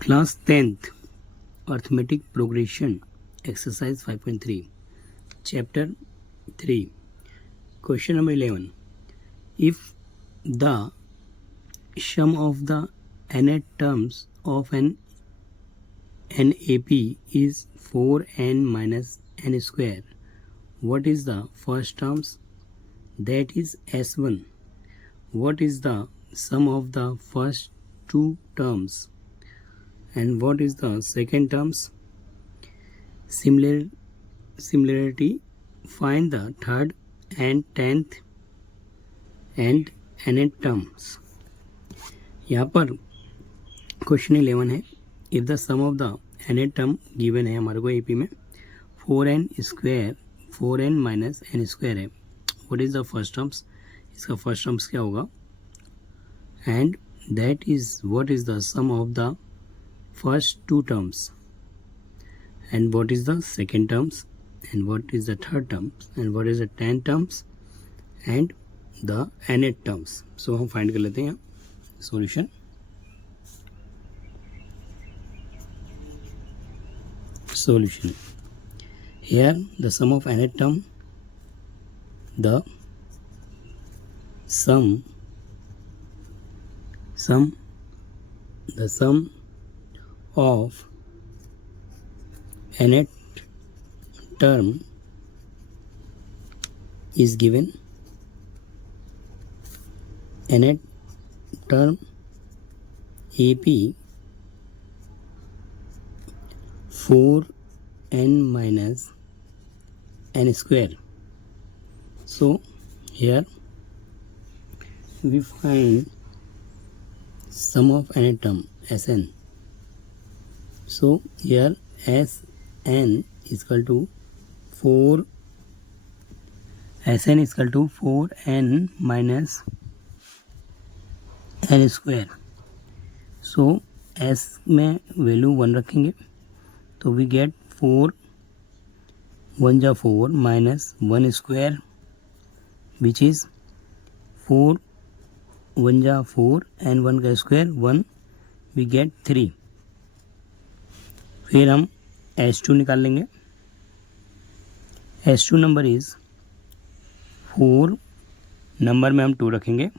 Class 10th Arithmetic Progression Exercise 5.3 Chapter 3 Question number 11. If the sum of the nth terms of an NAP is 4n minus n square, what is the first terms? That is S1. What is the sum of the first two terms? And what is the second terms? Similarity, find the third and 10th and nth terms. यहाँ पर question 11 है. If the sum of the nth term given है हमारे को AP में 4n square 4n minus n square है. What is the first terms? इसका first terms क्या होगा? And that is what is the sum of the first two terms, and what is the second terms, and what is the third terms, and what is the 10th terms and the nth terms. So हम find कर लेते हैं solution. Solution. Here the sum of nth term, the sum of nth term is given. Nth term AP 4n minus n square. So here we find sum of nth term Sn. So here Sn is equal to 4n minus n square. So S में value 1 रखेंगे तो we get 4 1 जा 4 minus 1 square which is 4 1 जा 4 and 1 का square 1 we get 3. फिर हम H2 निकाल लेंगे. H2 नंबर इज 4 नंबर में हम 2 रखेंगे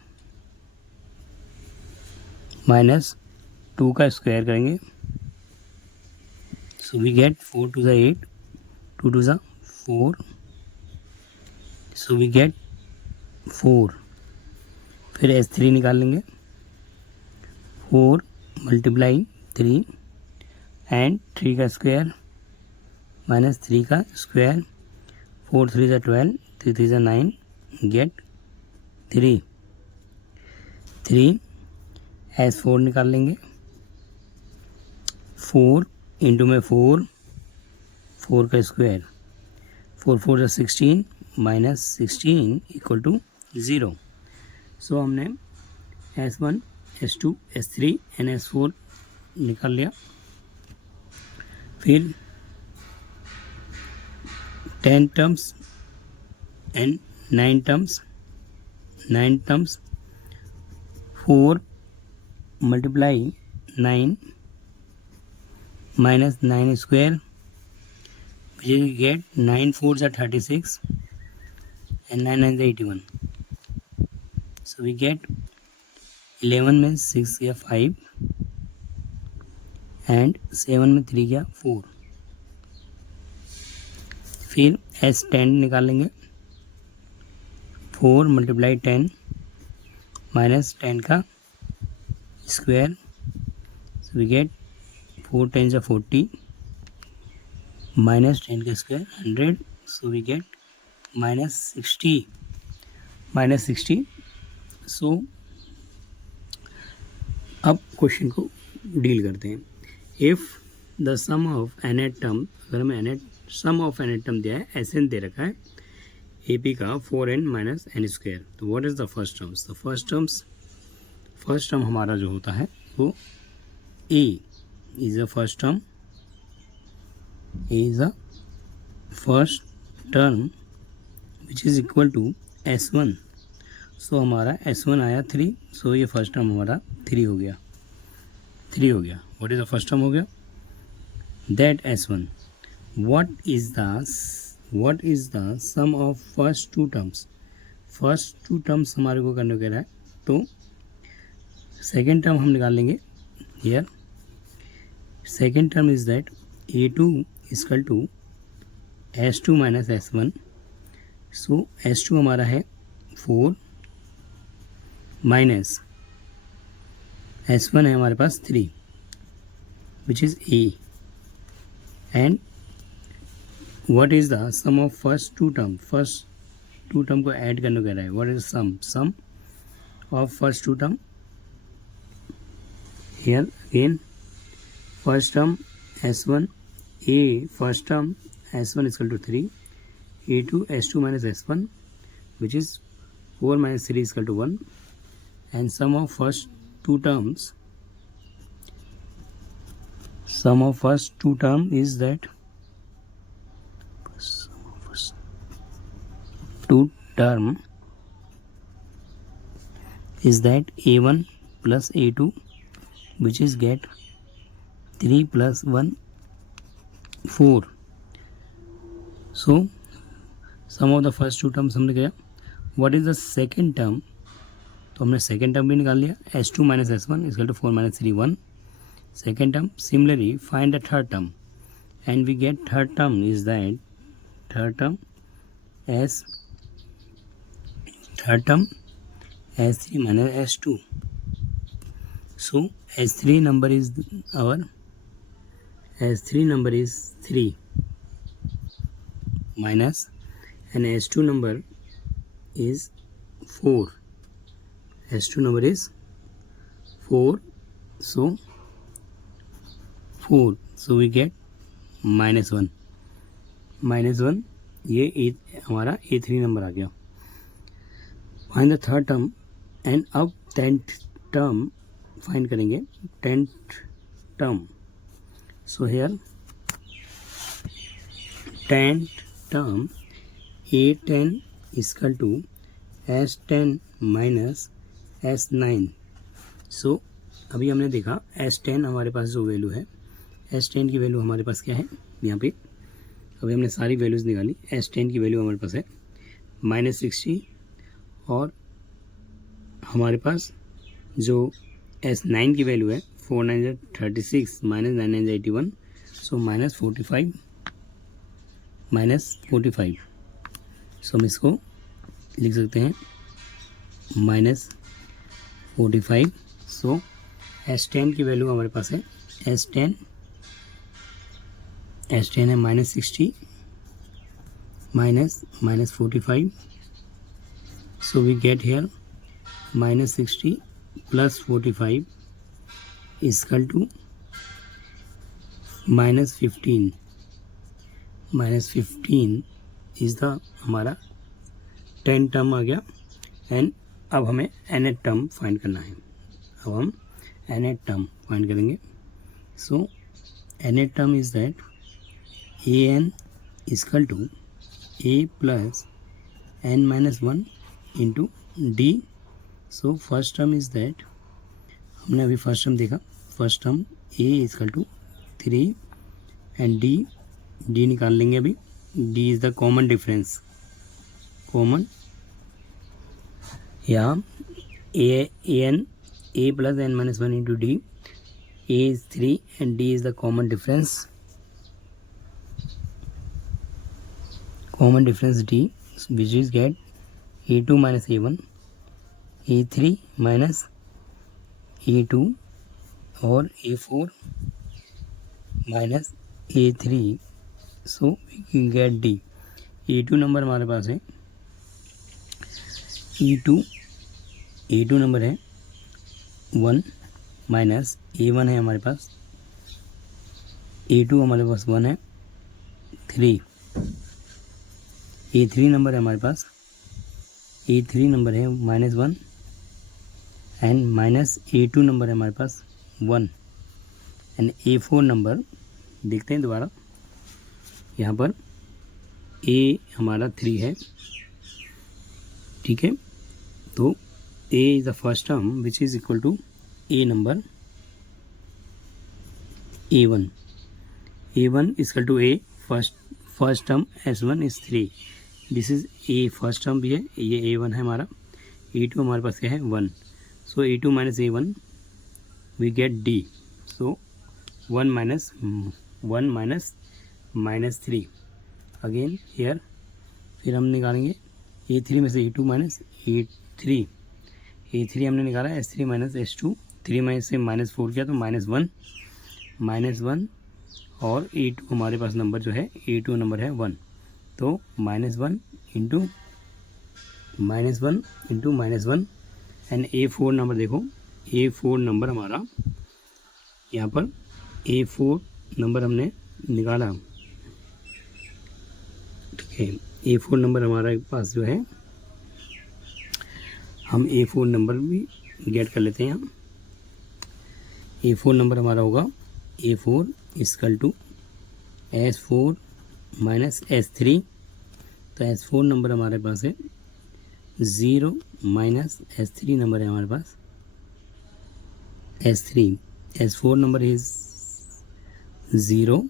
माइनस 2 का स्क्वायर करेंगे. सो वी गेट 4 टू ज़ा 8 2 टू ज़ा 4. So we get 4. फिर H3 निकाल लेंगे. 4 मल्टीप्लाई 3 एंड 3 का स्क्वायर माइनस 3 का स्क्वायर 4 3 ज़ा 12 3 3 ज़ा 9 गेट 3 H4 निकाल लेंगे. 4 इंटू में 4 का स्क्वायर 4 4 ज़ा 16 माइनस 16 इक्वल टू 0. सो हमने S1 S2 S3 and S4 निकाल लिया. फिर 10 terms and 9 terms 4 multiply 9 minus 9 square which get 9 4 ज़ा 36 एंड 9 9 ज़ा 81. सो वी गेट 11 में 6 या 5 एंड 7 में 3 गया 4. फिर S10 निकाल लेंगे. 4 मल्टीप्लाई 10 माइनस 10 का स्क्वायर. सो वी गेट 4 10 ज़ा 40 माइनस 10 का square 100. So we get minus 60. सो अब क्वेश्चन को डील करते हैं. If the sum of nth term, अगर हमें सम ऑफ nth टर्म दिया है Sn दे रखा है AP का 4n माइनस n स्क्वायर, तो what is the first terms? The first term हमारा जो होता है वो A is the first term. A is the first term which is equal to S1. So हमारा S1 आया 3. सो ये फर्स्ट टर्म हमारा 3 हो गया. What is the first term हो गया that S1. What is the sum of first two terms. First two terms हमारे को करने को कह रहा है, तो सेकेंड टर्म हम निकाल लेंगे here. Second term is that A2 equal to S2 minus S1. So S2 हमारा है 4 माइनस S1 है हमारे पास 3 which is A. And what is the sum of first two term. First two term को add करने को कह रहा है. What is sum of first two term. Here again first term S1 A first term S1 equal to 3 A2 S2 minus S1 which is 4 minus 3 equal to 1 and sum of first two terms. Sum of first two term is that A1 plus A2 which is get 3 plus 1 4. So sum of the first two terms हमने किया. What is the second term. तो हमने second term भी निकाल लिया. S2 minus S1 is equal to 4 minus 3 1. Second term. Similarly find the third term and we get third term is that third term S3 minus S2. So S3 number is 3 minus and S2 number is 4. S2 number is 4. So 4. So we get -1. ये हमारा A3 number आ गया. Find the third term and अब 10th term find करेंगे. 10th term. So here 10th term A10 equal to S10 minus S9. So अभी हमने देखा S10 हमारे पास जो वैल्यू है, S10 की वैल्यू हमारे पास क्या है यहाँ पे. अभी हमने सारी वैल्यूज़ निकाली. S10 की वैल्यू हमारे पास है -60 और हमारे पास जो S9 की वैल्यू है 436 माइनस 9981. सो -45. सो हम इसको लिख सकते हैं -45. सो S10 की वैल्यू हमारे पास है S10 है -60 minus 45. So we get here -60 plus 45 equal to -15. -15 is the हमारा 10 टर्म आ गया. एंड अब हमें nth टर्म फाइंड करना है. अब हम nth टर्म फाइंड करेंगे. So nth term is that an equal to a plus n minus 1 into d. So first term is that हमने अभी फर्स्ट टर्म देखा. First term a equal to 3 and d निकाल लेंगे अभी. d is the common difference. Common या a plus n minus 1 into d. a is 3 and d is the common difference d, which is get a2 minus a1, a3 minus a2 और a4 minus a3. so we can get d. a2 number हमारे पास है a2 number है 1 minus a1 है हमारे पास. a2 हमारे पास 1 है 3. a3 number है हमारे पास. a3 नंबर है -1 एंड माइनस a2 नंबर है हमारे पास 1 एंड a4 नंबर देखते हैं दोबारा. यहाँ पर a हमारा 3 है. ठीक है. तो a is the first term which is equal to a number A1 equal to A first term S1 is 3, this is A first term भी है, ये A1 है हमारा, A2 हमारे पास क्या है 1, so A2 minus A1 we get D, so 1 minus 3 again here, फिर हम निकालेंगे A3 में से A2 माइनस A3 हमने निकाला S3 माइनस S2, 3 में से -4 किया तो -1 और A2 हमारे पास नंबर जो है A2 नंबर है 1, तो -1 इंटू -1 एंड A4 नंबर देखो, A4 नंबर हमारा यहाँ पर A4 नंबर हमने निकाला, ठीक है। A4 नंबर हमारे पास जो है, हम A4 नंबर भी गेट कर लेते हैं यहाँ। A4 नंबर हमारा होगा A4 is equal to S4 minus S3, तो S4 नंबर हमारे पास है 0 माइनस S3 नंबर है हमारे पास S4 नंबर इज 0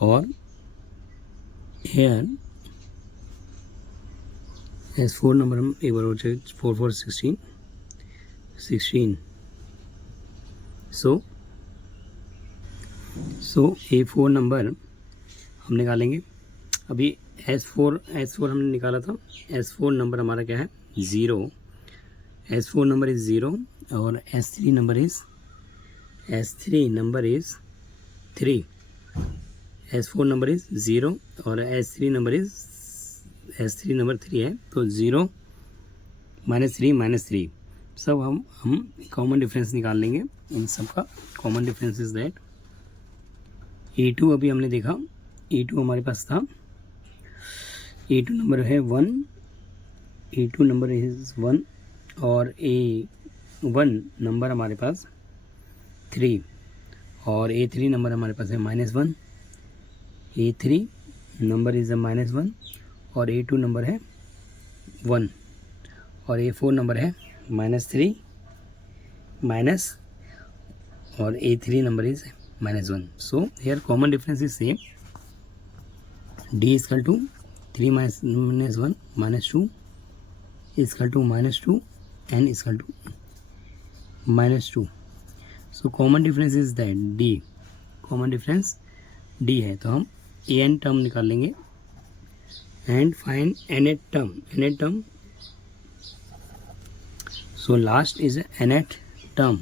और हेयर S4 नंबर हम एक बार और 4 4 16 सो A4 नंबर हम निकालेंगे। अभी S4 हमने निकाला था, S4 नंबर हमारा क्या है 0, S4 नंबर इज़ 0 और S3 number is 3, S4 number is 0 और S3 नंबर 3 है, तो 0 -3 सब हम कॉमन डिफरेंस निकाल लेंगे। इन सब का common difference is that A2 अभी हमने देखा, A2 हमारे पास था, A2 नंबर है 1, A2 नंबर इज 1 और A1 नंबर हमारे पास 3 और A3 नंबर हमारे पास है -1, A3 नंबर इज -1 और A2 नंबर है 1 और A4 नंबर है -3 माइनस और A3 number is -1, so here common difference is same, D equal to 3 -1 -2 equal to -2 n equal to -2, so common difference is that D, common difference D है, तो हम an term निकाल लेंगे and find nth term, so last is nth term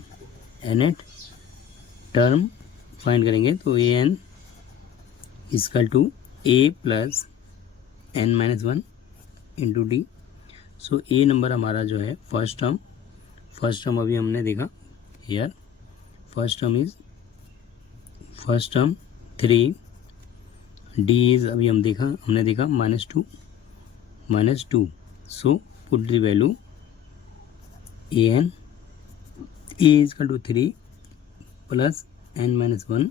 find करेंगे, तो an equal to a plus n-1 into D, so a number हमारा जो है फर्स्ट टर्म अभी हमने देखा here, first term 3, d is अभी हमने देखा -2, so put the value an a equal to 3 plus n-1,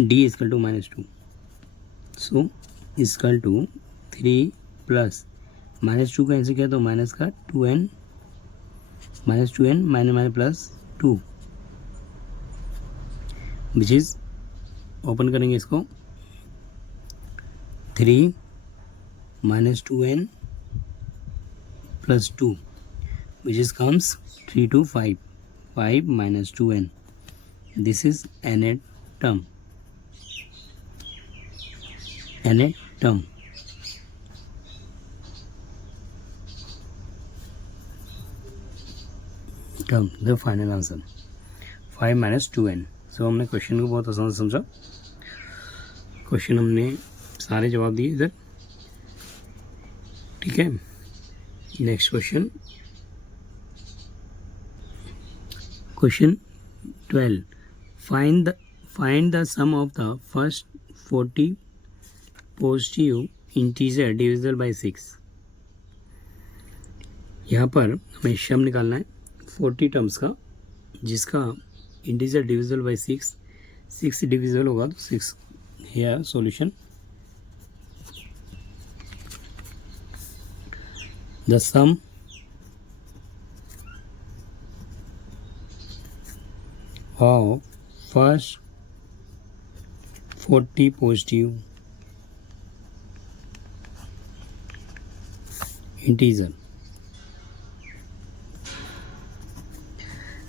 d equal to -2, सो इजकल टू 3 प्लस -2 का ऐसे किया तो माइनस का 2n minus plus 2 which is, open करेंगे इसको, 3 minus 2n plus 2 which is comes 3 to 5 minus 2n, this is nth term, the final answer 5 minus 2n। सो हमने question को बहुत आसान से समझा, क्वेश्चन हमने सारे जवाब दिए इधर, ठीक है। Next question 12, find the sum of the first 40 positive integer divisible by 6। यहाँ पर हमें सम निकालना है 40 टर्म्स का, जिसका इंटीजर डिविजिबल बाय 6 डिविजिबल होगा तो 6, here solution, the sum of first 40 positive integer.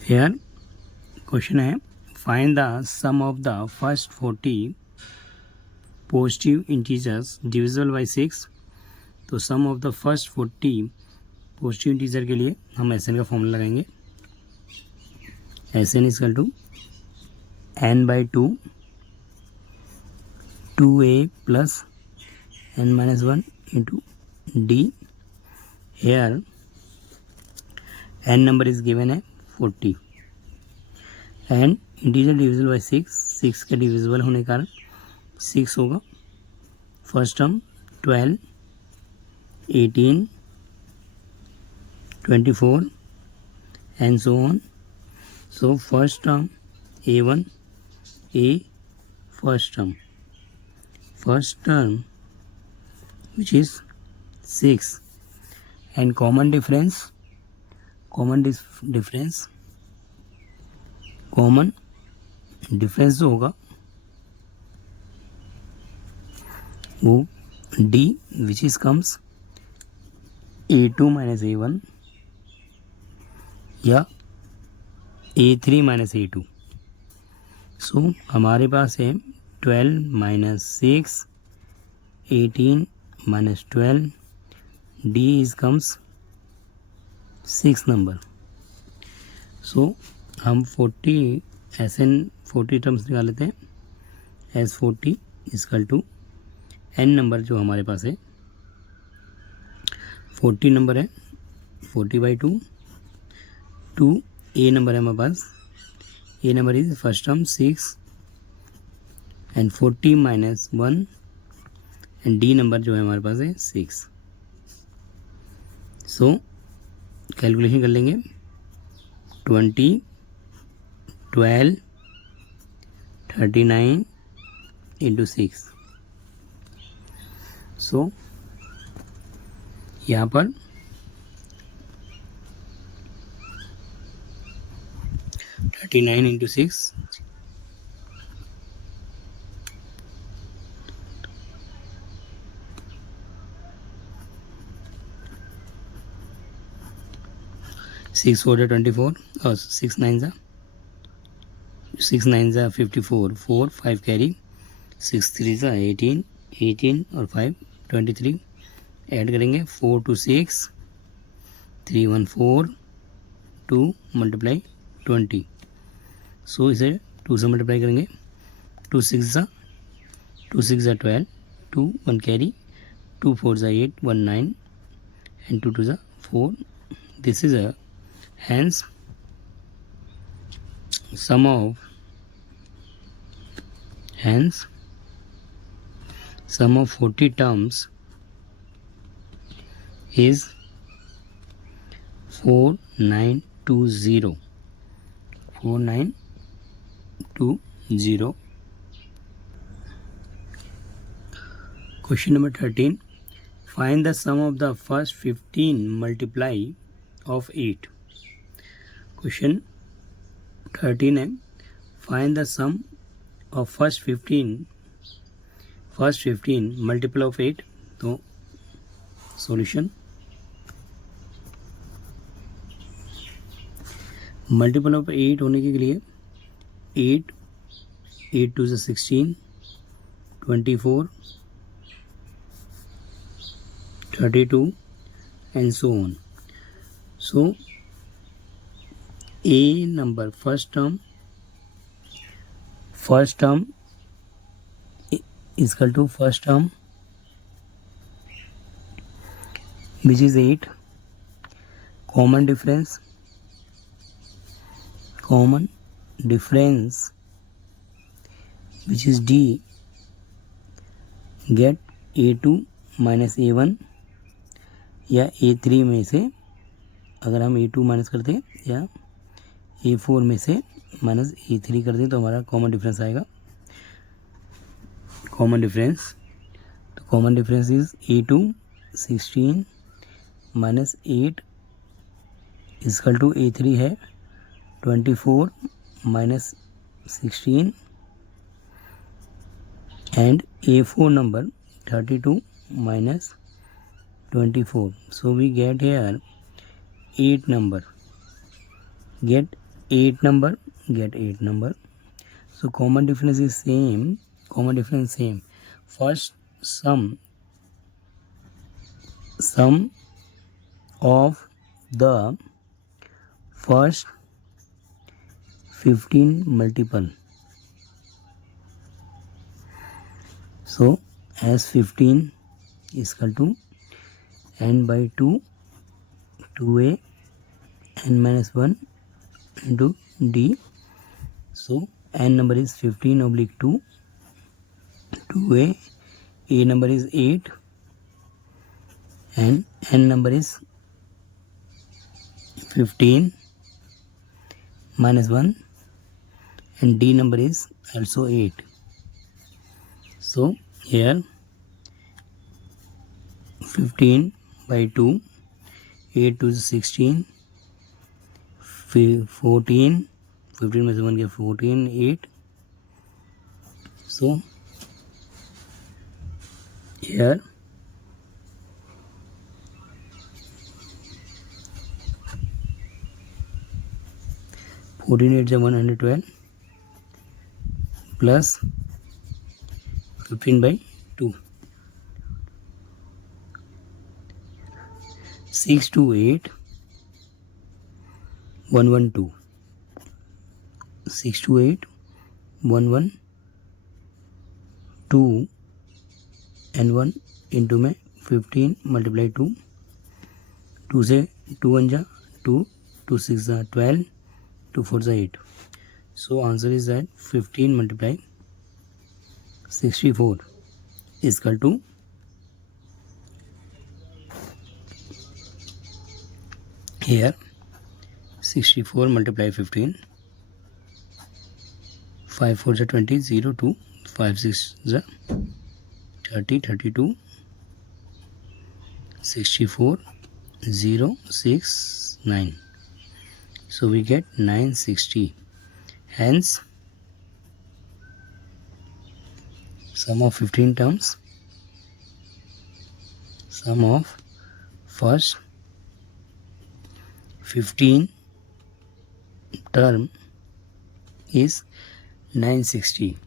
Here question है find the sum of the first 40 positive integers divisible by 6. तो sum of the first 40 positive integer के लिए हम S N का formula लगाएंगे. S N is equal to N by two 2a plus n minus 1 into D. Here n number is given है 40 and integer divisible by 6 का divisible होने के कारण 6 होगा. First term 12 18 24 and so on. So first term a1 a first term which is 6 and common difference जो होगा वो d which is comes a2 minus a1 या a3 माइनस a2. सो हमारे पास है 12 minus 6 18 minus 12 D is comes 6 number. So हम 40 S N 40 terms निकाल लेते हैं. S 40 is equal to N number जो हमारे पास है 40 नंबर है 40 बाई 2 ए नंबर है हमारे पास. A number is first term 6 and 40 minus 1 and D number जो है हमारे पास है 6. सो कैलकुलेशन कर लेंगे 20 12 39 इंटू 6. सो यहाँ पर 39 into 6 6 4 24 और 6 9 54 4 5 कैरी 6 3 18 और 5 23 ऐड करेंगे 4 2 6 3 1 4 2 मल्टीप्लाई 20. सो इसे 2 से मल्टीप्लाई करेंगे 2 6 ज़ा 12 2 1 कैरी 2 4 ज़ा 8 1 9 एंड 2 2 ज़ा 4. This is a hence sum of 40 terms is 4920. Question number 13. Find the sum of the first 15 multiply of 8. Question 13 है find the sum of first 15 multiple of 8. तो solution multiple of 8 होने के लिए 8 2 16 24 32 and so on. So a number first term is equal to first term which is 8. common difference which is d get a2 minus a1 या a3 में से अगर हम a2 minus करते हैं या a4 में से माइनस a3 कर दें तो हमारा कॉमन डिफरेंस आएगा. Common difference is a2 16 minus 8 equal to a3 है 24 minus 16 and A4 number 32 minus 24. So we get here 8 number. Get 8 number. Get 8 number. So common difference is same. Common difference same. First sum of the first 15 multiple. So as 15 is equal to n by 2, 2a, n minus 1 into d. So n number is 15 oblique 2, 2a, a number is 8, and n number is 15 minus 1, and d number is also 8. So here 15 by 2, 8 to 16, 14, 15 minus 1 get 14, 8. So here 14 8 is 112 plus 15 by 2. 6 to 8, 112. 6 to 8, 112 and 1 into में 15 multiply 2. 2 से 2 1 जा 2, 2 6 जा 12, 2 4 जा 8. So answer is that 15 multiply 64 is equal to here 64 multiply 15, 5 4 is 20, 0 2, 5 6 is 30, 32, 64, 0 6 9. So we get 960. Hence sum of 15 terms, sum of first 15 term is 960.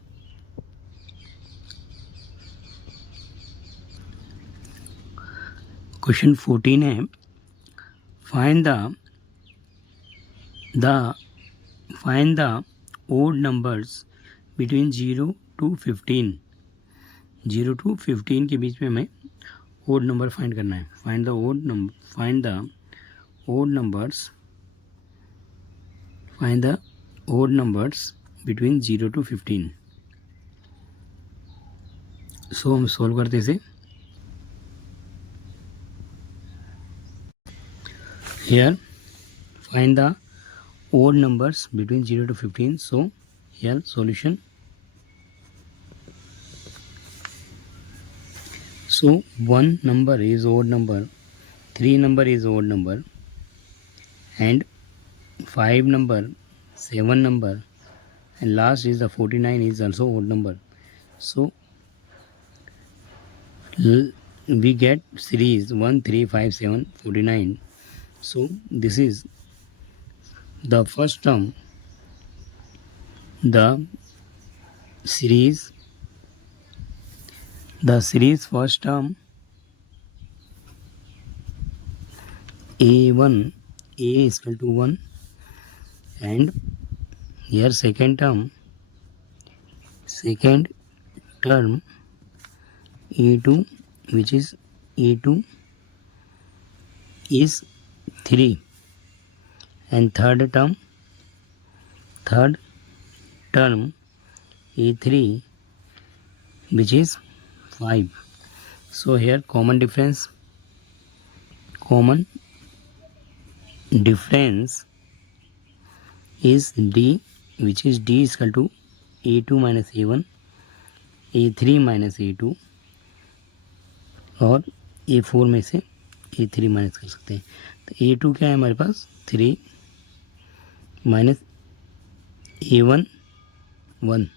Question 14 है, find the odd numbers between 0 to 15. 0 to 15 के बीच में हमें odd number find करना है. Find the odd numbers between 0 to 15. So हम solve करते इसे. Here find the odd numbers between 0 to 15. So here solution. So 1 number is odd number, 3 number is odd number, and 5 number, 7 number, and last is the 49 is also odd number. So we get series 1 3 5 7 49. So this is the first term, the series first term A1, A is equal to 1, and here second term A2, which is A2 is 3, and third term A3, which is 5. So here common difference is D, which is D is equal to A2 minus A1, A3 minus A2, और A4 में से A3 minus कर सकते हैं. तो A2 क्या है हमारे पास 3 माइनस A1 1,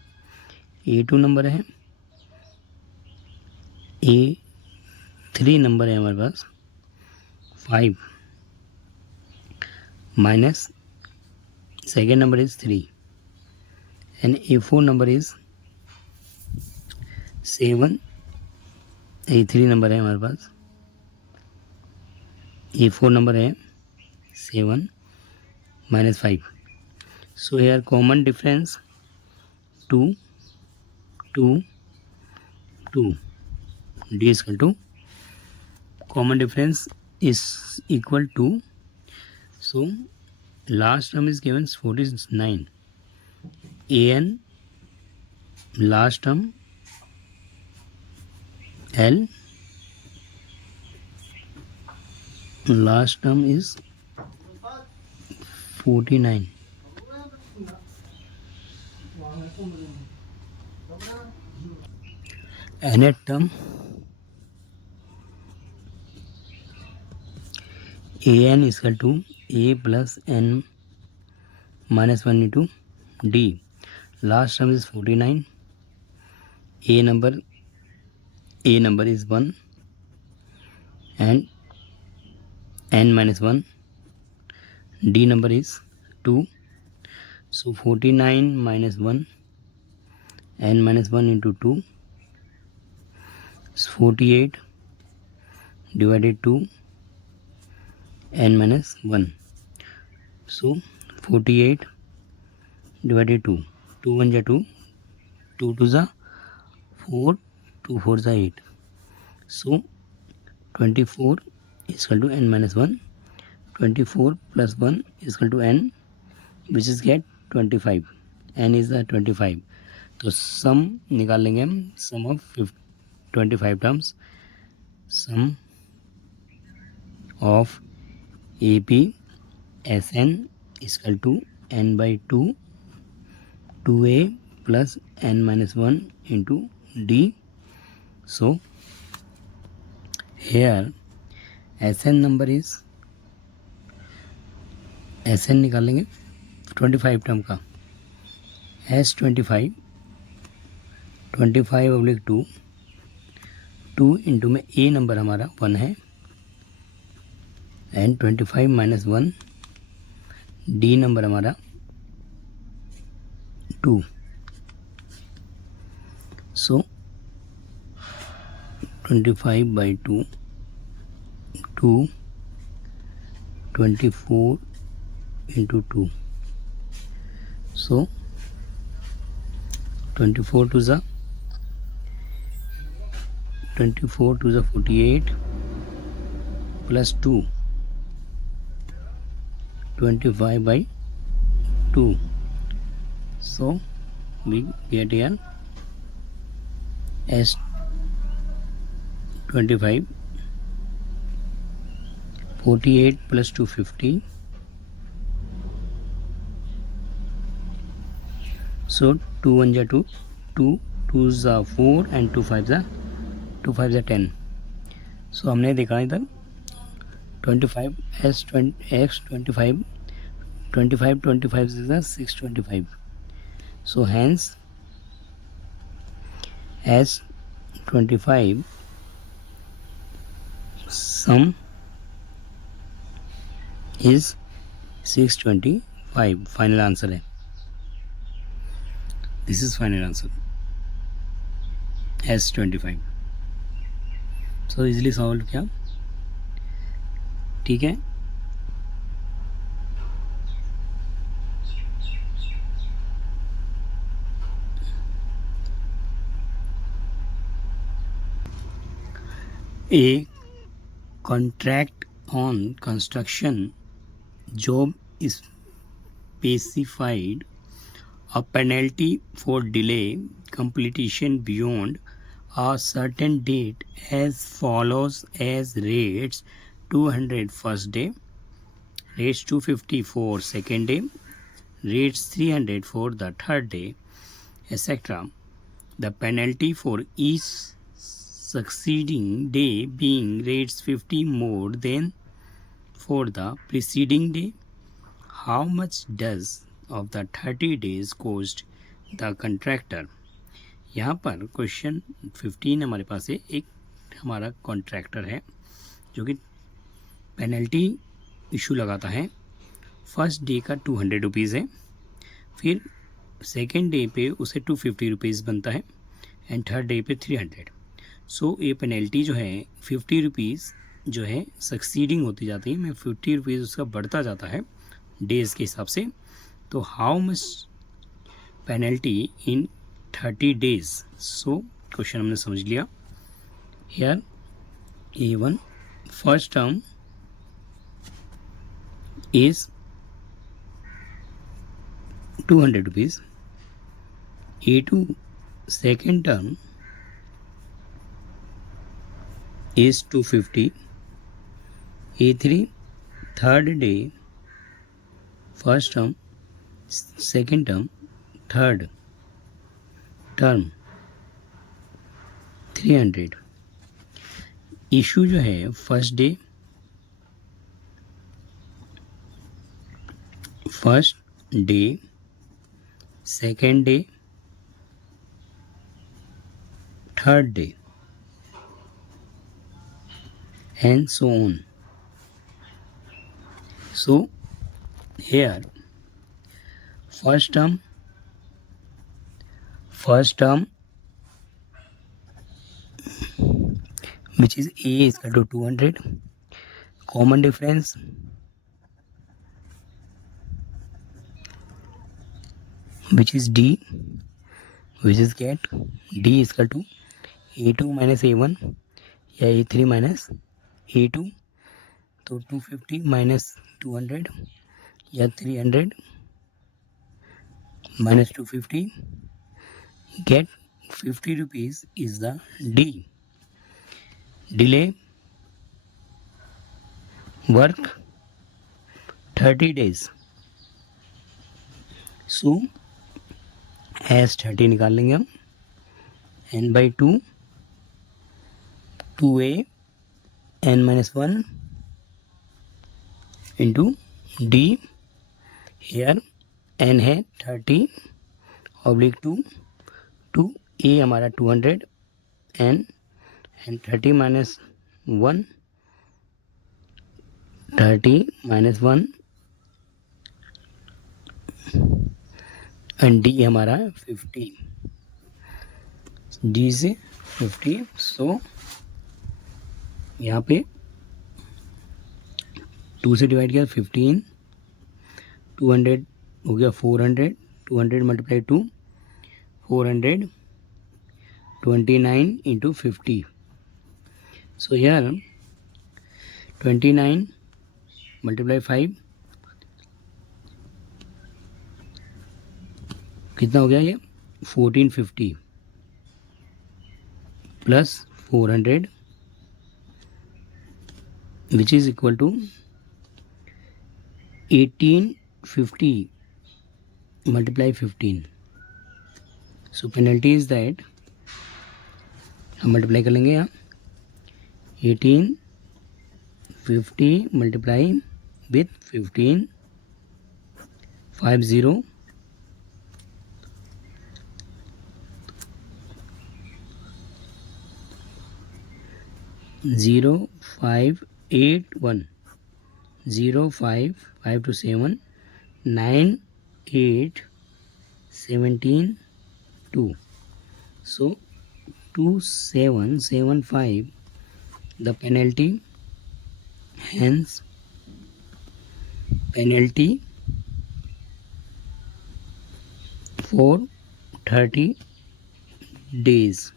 A2 नंबर है, A3 नंबर है हमारे पास 5 minus second number is 3 and A4 number is 7, A3 number है हमारे पास, A4 नंबर है 7 minus 5. So here common difference 2, 2, 2. D is equal to common difference is equal to, so last term is given 49. An last term L last term is 49. Nth term An is equal to A plus N minus 1 into D. Last term is 49. A number is 1 and N minus 1. D number is 2. So 49 minus 1, N minus 1 into 2 is 48 divided 2 N minus 1. So 48 divided 2. 2 1 is 2. 2 2 is 4. 2 4 is 8. So 24 is equal to N minus 1. 24 plus 1 is equal to N, which is get 25. N is the 25. तो सम निकाल लेंगे हम, sum of 25 terms. Sum of A P S N is equal to N by 2 2a plus n minus 1 into d. So here SN number is, SN निकाल लेंगे 25 term का. S25 25/2 2 into में A number हमारा 1 है एंड 25 minus 1 D नंबर हमारा 2. So 25/2 2 24 into 2. So 24 to the 48 plus 2 25/2. So we get here S 25 48 plus 250. So 2 1 is 2, 2 2 is 4 and 2 5 is 10. So हमने देखा इधर 25 S 25 25 is the 625. So hence S 25 sum is 625. Final answer है. This is final answer S25. So easily solve किया. ठीक है. A contract on construction job is specified a penalty for delay completion beyond a certain date as follows as rates 200 first day, rates 250 for second day, rates 300 for the third day, etc. The penalty for each succeeding day being rates 50 more than for the preceding day. How much does of the 30 days cost the contractor. यहाँ पर question 15 हमारे पास है, एक हमारा contractor है जो कि पेनल्टी इशू लगाता है। फर्स्ट डे का 200 रुपीज़ है, फिर सेकेंड डे पे उसे 250 रुपीज़ बनता है एंड थर्ड डे पे 300। सो ये पेनल्टी जो है 50 रुपीज़ जो है सक्सीडिंग होती जाती है, मैं 50 रुपीज़ उसका बढ़ता जाता है डेज़ के हिसाब से। तो how much penalty in 30 days. So question हमने समझ लिया। Here A1 first term is 200 rupees, A2 second term is 250, A3 third day first term, second term, third term 300। Issue जो है first day, second day, third day and so on. So here first term which is A is equal to 200, common difference which is D, which is get D is equal to A2 minus A1 या A3 minus A2, तो 250 minus 200 या 300 minus 250 get 50 rupees is the D। Delay work 30 days. So S 30 निकाल लेंगे हम, n by 2 2a n minus 1 into d। here n है 30 oblique 2, 2a हमारा 200 n and 30 minus 1, 30 minus 1 and d हमारा 50, d से 50। सो यहाँ पे 2 से डिवाइड किया 15, 200 हो गया 400, 200 मल्टीप्लाई 2 400, 29 इंटू 50। सो यार 29 मल्टीप्लाई 5 कितना हो गया ये 1450 plus 400 which is equal to 1850 multiply 15। so penalty is that हम मल्टीप्लाई कर लेंगे यहाँ 1850 multiply with 15 50 0581 05 5 to 7 9 8 17 2। so 2775 the penalty, hence penalty for 30 days,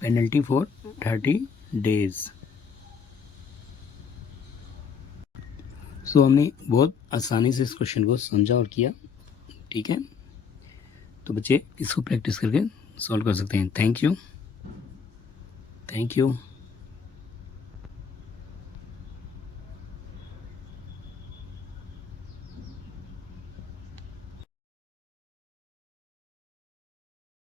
penalty for 30 days। सो हमने बहुत आसानी से इस क्वेश्चन को समझा और किया, ठीक है। तो बच्चे इसको प्रैक्टिस करके सॉल्व कर सकते हैं। Thank you.